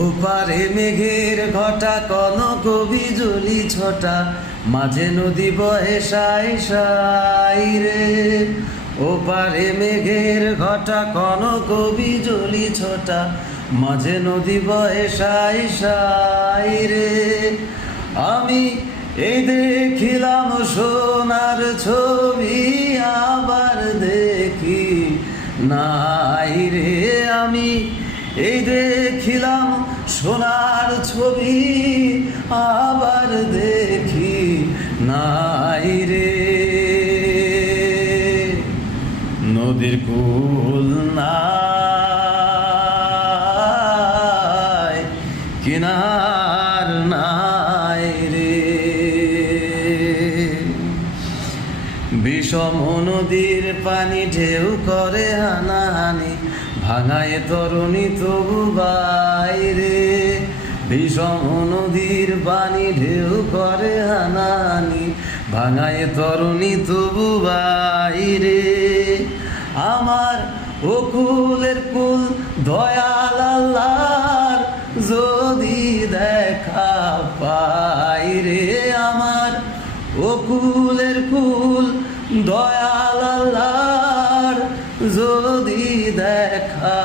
ওপারে মেঘের ঘটা কনক বিজলি ছটা, মাঝে নদী বহে সাই সাই রে। ওপারে মেঘের ঘটা কনক বিজলি ছটা, মাঝে নদী বহে সাই সাই রে। আমি এই দেখিলাম সোনার ছবি, আবার দেখি নাই রে। আমি এই দেখিলাম সোনার ছবি, আবার দেখি নাই রে। নদীর কুল নাই, কিনার নাই রে। বিষম নদীর পানি ঢেউ করে হানাহানি, ভাঙায় তরুণী তবু বাইরে। বিষম নদীর পানি ঢেউ করে হানাহানি, ভাঙায় তরুণী তবু বাইরে। আমার অকুলের কুল দয়াল আল্লাহর যদি দেখা পাই রে। আমার অকুলের কুল দয়াল আল্লাহর যদি দেখা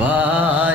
পাই।